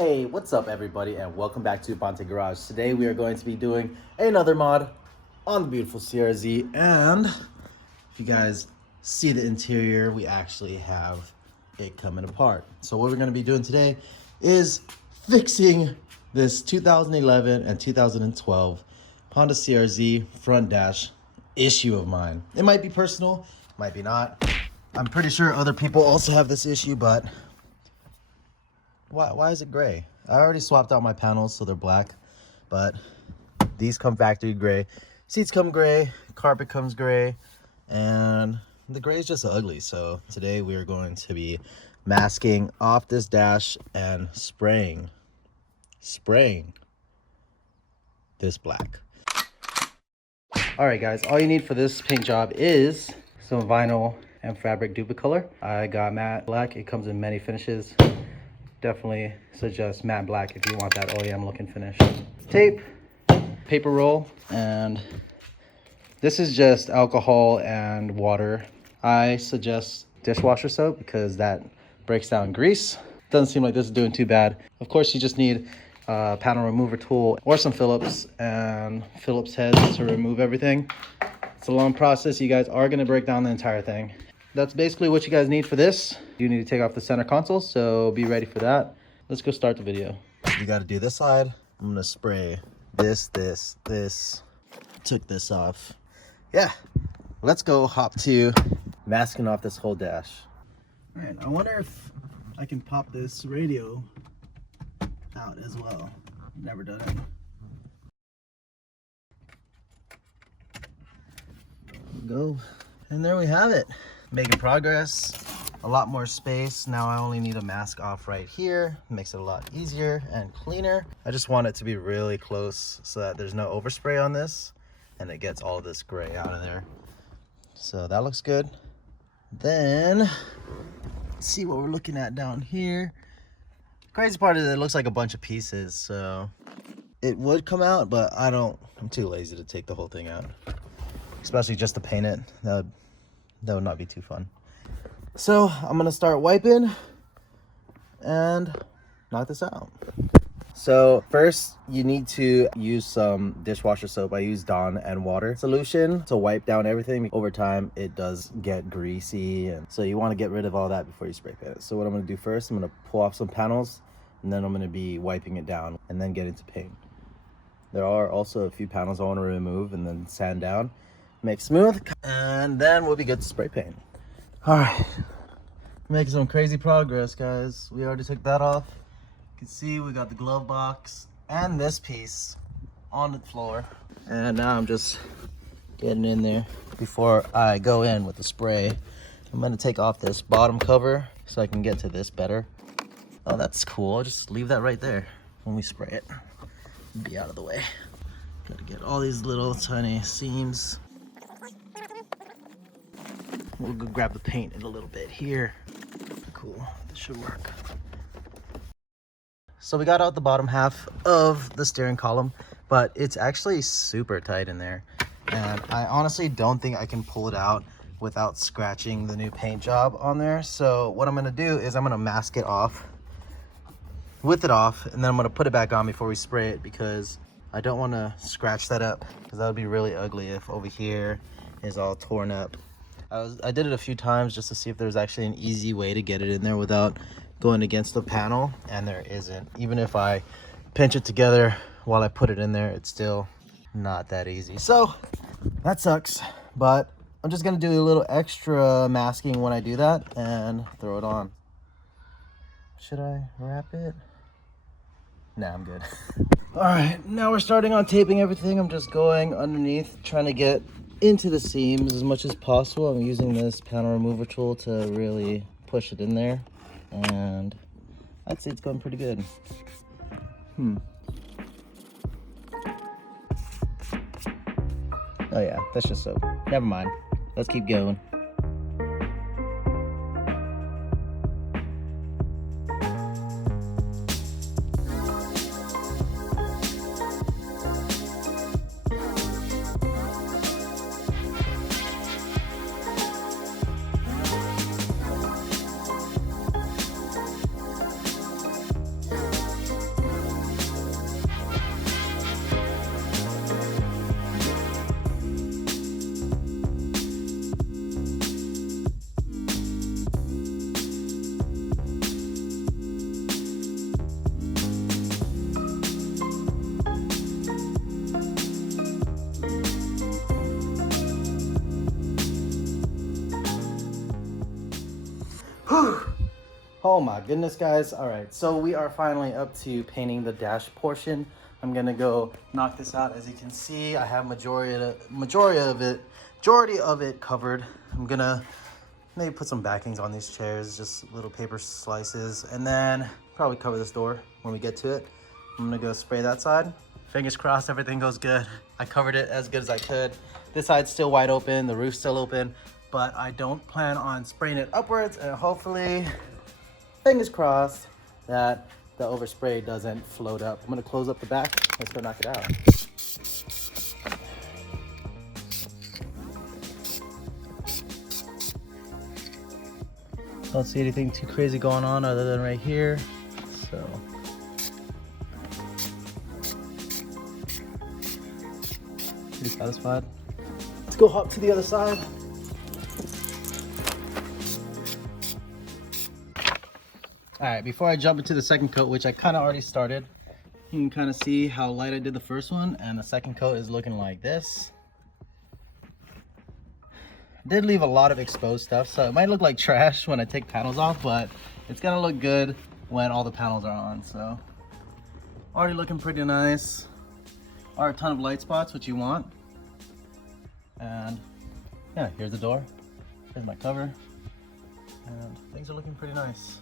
Hey, what's up everybody, and welcome back to Ponte Garage. Today we are going to be doing another mod on the beautiful CRZ, and if you guys see the interior, we actually have it coming apart. So what we're going to be doing today is fixing this 2011 and 2012 Honda CRZ front dash issue of mine. It might be personal, might be not. I'm pretty sure other people also have this issue, but why is it gray? I already swapped out my panels so they're black, but these come factory gray. Seats come gray, carpet comes gray, and the gray is just ugly. So today we are going to be masking off this dash and spraying this black. All right guys, all you need for this paint job is some vinyl and fabric Duplicolor. I got matte black. It comes in many finishes. Definitely suggest matte black if you want that OEM looking finish. Tape, paper roll, and this is just alcohol and water. I suggest dishwasher soap because that breaks down grease. Doesn't seem like this is doing too bad. Of course, you just need a panel remover tool or some Phillips and Phillips heads to remove everything. It's a long process. You guys are gonna break down the entire thing. That's basically what you guys need for this. You need to take off the center console, so be ready for that. Let's go start the video. You gotta do this side. I'm gonna spray this. Took this off. Yeah, let's go hop to masking off this whole dash. All right, I wonder if I can pop this radio out as well. Never done it. Go, and there we have it. Making progress, a lot more space. Now I only need a mask off right here. Makes it a lot easier and cleaner. I just want it to be really close so that there's no overspray on this and it gets all this gray out of there. So that looks good. Then let's see what we're looking at down here. Crazy part is it looks like a bunch of pieces, so it would come out, but I'm too lazy to take the whole thing out, especially just to paint it. That would not be too fun. So I'm gonna start wiping and knock this out. So first you need to use some dishwasher soap. I use Dawn and water solution to wipe down everything. Over time it does get greasy, and so you want to get rid of all that before you spray paint it. So what I'm gonna do first, I'm gonna pull off some panels, and then I'm gonna be wiping it down and then get into paint. There are also a few panels I want to remove and then sand down, make smooth, and then we'll be good to spray paint. All right, making some crazy progress, guys. We already took that off. You can see we got the glove box and this piece on the floor, and now I'm just getting in there. Before I go in with the spray, I'm gonna take off this bottom cover so I can get to this better. Oh, that's cool. I'll just leave that right there when we spray it. Be out of the way. Gotta get all these little tiny seams. We'll go grab the paint in a little bit here. Cool, this should work. So we got out the bottom half of the steering column, but it's actually super tight in there. And I honestly don't think I can pull it out without scratching the new paint job on there. So what I'm gonna do is I'm gonna mask it off, with it off, and then I'm gonna put it back on before we spray it, because I don't wanna scratch that up, because that would be really ugly if over here is all torn up. I did it a few times just to see if there's actually an easy way to get it in there without going against the panel, and there isn't. Even if I pinch it together while I put it in there, it's still not that easy. So that sucks, but I'm just gonna do a little extra masking when I do that and throw it on. Should I wrap it? Nah, I'm good. All right, now we're starting on taping everything. I'm just going underneath, trying to get into the seams as much as possible. I'm using this panel remover tool to really push it in there, and I'd say it's going pretty good. Oh yeah, that's just soap. Never mind. Let's keep going. Whew. Oh my goodness, guys. All right, so we are finally up to painting the dash portion. I'm gonna go knock this out. As you can see, I have majority of it covered. I'm gonna maybe put some backings on these chairs, just little paper slices, and then probably cover this door when we get to it. I'm gonna go spray that side. Fingers crossed everything goes good. I covered it as good as I could. This side's still wide open, the roof's still open, but I don't plan on spraying it upwards, and hopefully, fingers crossed, that the overspray doesn't float up. I'm gonna close up the back. Let's go knock it out. Don't see anything too crazy going on other than right here, so. Pretty satisfied. Let's go hop to the other side. All right, before I jump into the second coat, which I kind of already started, you can kind of see how light I did the first one, and the second coat is looking like this. I did leave a lot of exposed stuff, so it might look like trash when I take panels off, but it's gonna look good when all the panels are on. So already looking pretty nice. Are a ton of light spots, which you want. And yeah, here's the door. Here's my cover. And things are looking pretty nice.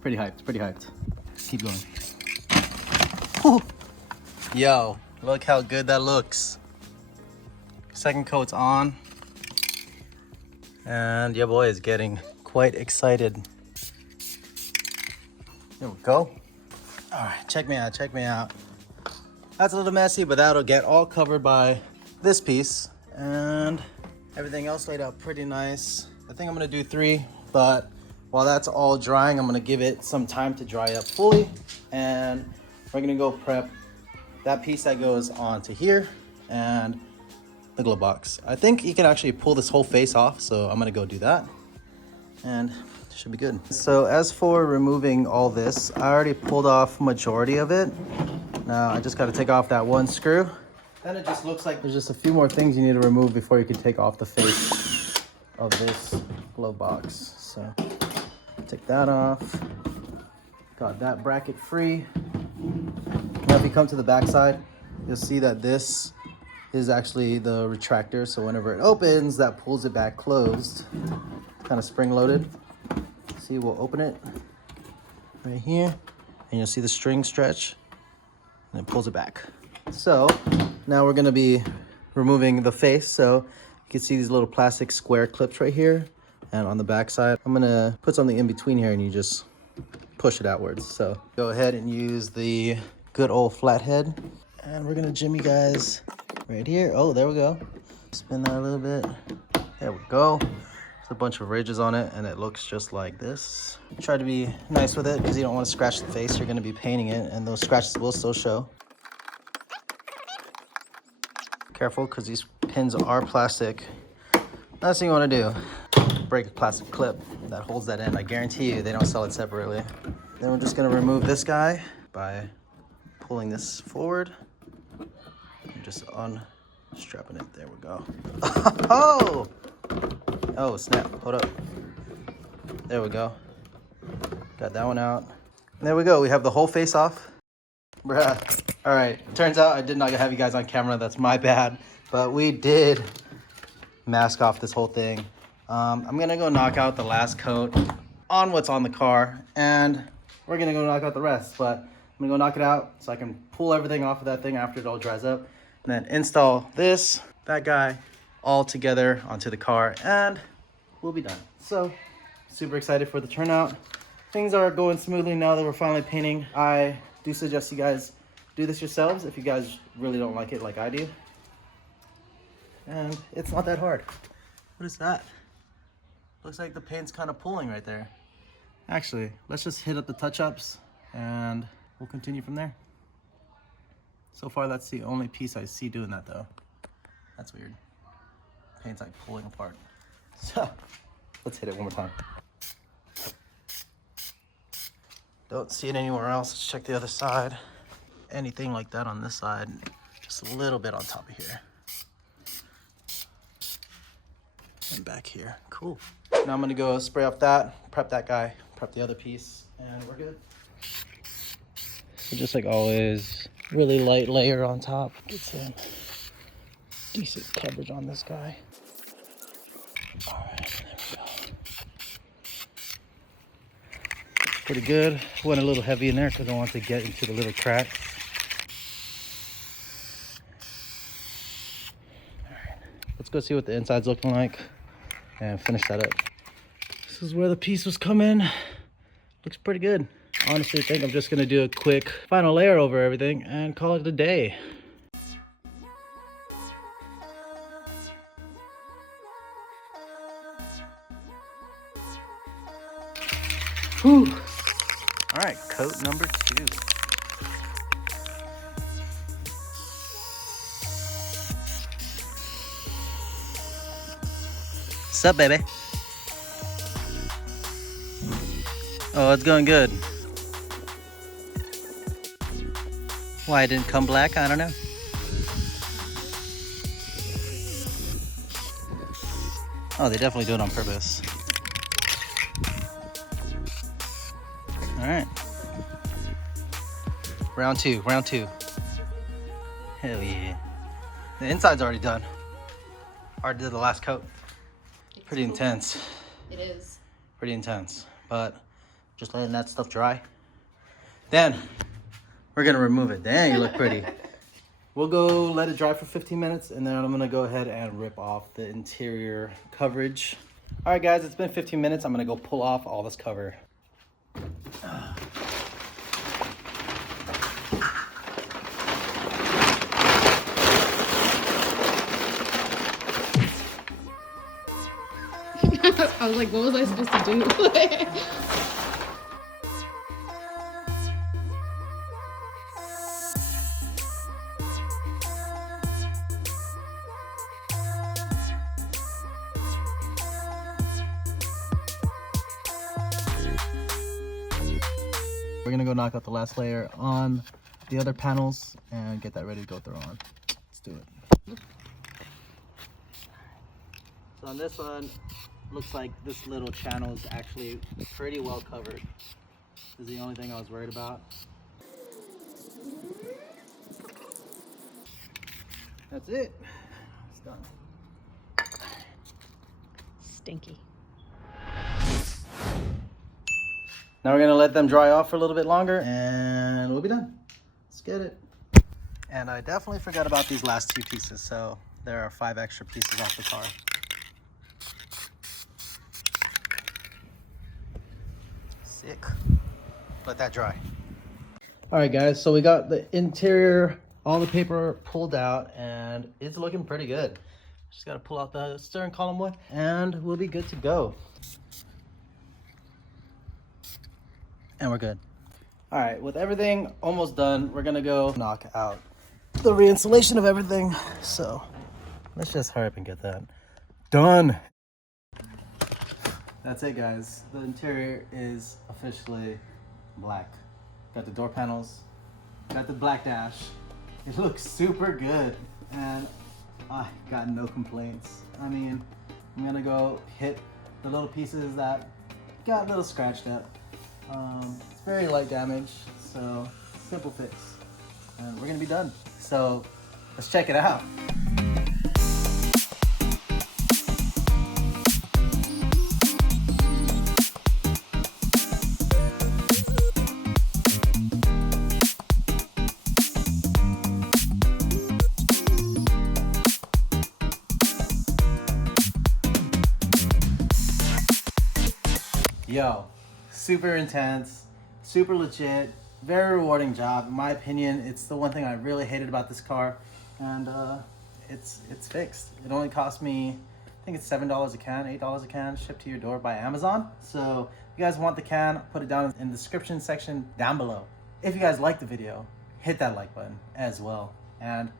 Pretty hyped, pretty hyped. Keep going. Whew. Yo, look how good that looks. Second coat's on. And your boy is getting quite excited. There we go. All right, check me out, check me out. That's a little messy, but that'll get all covered by this piece. And everything else laid out pretty nice. I think I'm gonna do 3, but while that's all drying, I'm gonna give it some time to dry up fully. And we're gonna go prep that piece that goes onto here and the glove box. I think you can actually pull this whole face off, so I'm gonna go do that. And it should be good. So as for removing all this, I already pulled off majority of it. Now I just gotta take off that one screw. Then it just looks like there's just a few more things you need to remove before you can take off the face of this glove box. So take that off. Got that bracket free. Now if you come to the back side, you'll see that this is actually the retractor. So whenever it opens, that pulls it back closed. Kind of spring loaded. See, we'll open it right here and you'll see the string stretch and it pulls it back. So now we're gonna be removing the face. So you can see these little plastic square clips right here. And on the back side, I'm gonna put something in between here and you just push it outwards. So go ahead and use the good old flathead. And we're gonna jimmy guys right here. Oh, there we go. Spin that a little bit. There we go. There's a bunch of ridges on it and it looks just like this. Try to be nice with it because you don't want to scratch the face. You're gonna be painting it and those scratches will still show. Careful because these pins are plastic. Last thing you want to do, break a plastic clip that holds that in. I guarantee you they don't sell it separately. Then we're just gonna remove this guy by pulling this forward and just unstrapping it. There we go. Oh snap, hold up. There we go. Got that one out. There we go, we have the whole face off. Bruh. All right, turns out I did not have you guys on camera. That's my bad, but we did mask off this whole thing. I'm gonna go knock out the last coat on what's on the car and we're gonna go knock out the rest, but I'm gonna go knock it out so I can pull everything off of that thing after it all dries up and then install this, that guy, all together onto the car and we'll be done. So super excited for the turnout. Things are going smoothly now that we're finally painting. I do suggest you guys do this yourselves if you guys really don't like it like I do. And it's not that hard. What is that? Looks like the paint's kind of pulling right there. Actually, let's just hit up the touch-ups and we'll continue from there. So far, that's the only piece I see doing that though. That's weird. Paint's like pulling apart. So, let's hit it one more time. Don't see it anywhere else. Let's check the other side. Anything like that on this side, just a little bit on top of here. And back here, cool. Now I'm gonna go spray off that, prep that guy, prep the other piece, and we're good. So just like always, really light layer on top. Get some decent coverage on this guy. All right, there we go. Pretty good. Went a little heavy in there because I want to get into the little cracks. All right, let's go see what the inside's looking like and finish that up. This is where the piece was coming. Looks pretty good. Honestly, I think I'm just gonna do a quick final layer over everything and call it a day. Whew. All right, coat number 2. What's up, baby? Oh, it's going good. Why it didn't come black, I don't know. Oh, they definitely do it on purpose. All right. Round 2, round 2. Hell yeah. The inside's already done. Already did the last coat. Pretty intense. It is. Pretty intense, but just letting that stuff dry. Then we're gonna remove it. Dang, you look pretty. We'll go let it dry for 15 minutes and then I'm gonna go ahead and rip off the interior coverage. All right guys, it's been 15 minutes. I'm gonna go pull off all this cover. I was like, what was I supposed to do? We're gonna go knock out the last layer on the other panels and get that ready to go throw on. Let's do it. So on this one, looks like this little channel is actually pretty well covered. This is the only thing I was worried about. That's it. It's done. Stinky. Now we're gonna let them dry off for a little bit longer and we'll be done. Let's get it. And I definitely forgot about these last 2 pieces, so there are 5 extra pieces off the car. Sick. Let that dry. All right guys, so we got the interior, all the paper pulled out and it's looking pretty good. Just gotta pull out the steering column wood and we'll be good to go. And we're good. All right, with everything almost done, we're gonna go knock out the reinstallation of everything. So let's just hurry up and get that done. That's it guys. The interior is officially black. Got the door panels, got the black dash. It looks super good and I got no complaints. I mean, I'm gonna go hit the little pieces that got a little scratched up. It's very light damage, so simple fix. And we're gonna be done. So let's check it out. Yo, super intense, super legit, very rewarding job. In my opinion, it's the one thing I really hated about this car, and it's fixed. It only cost me, I think it's $7 a can, $8 a can, shipped to your door by Amazon. So if you guys want the can, put it down in the description section down below. If you guys liked the video, hit that like button as well, and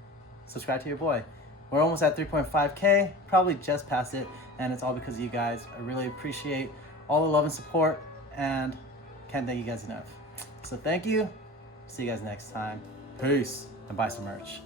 subscribe to your boy. We're almost at 3.5K, probably just past it, and it's all because of you guys. I really appreciate all the love and support, and can't thank you guys enough. So thank you. See you guys next time. Peace, and buy some merch.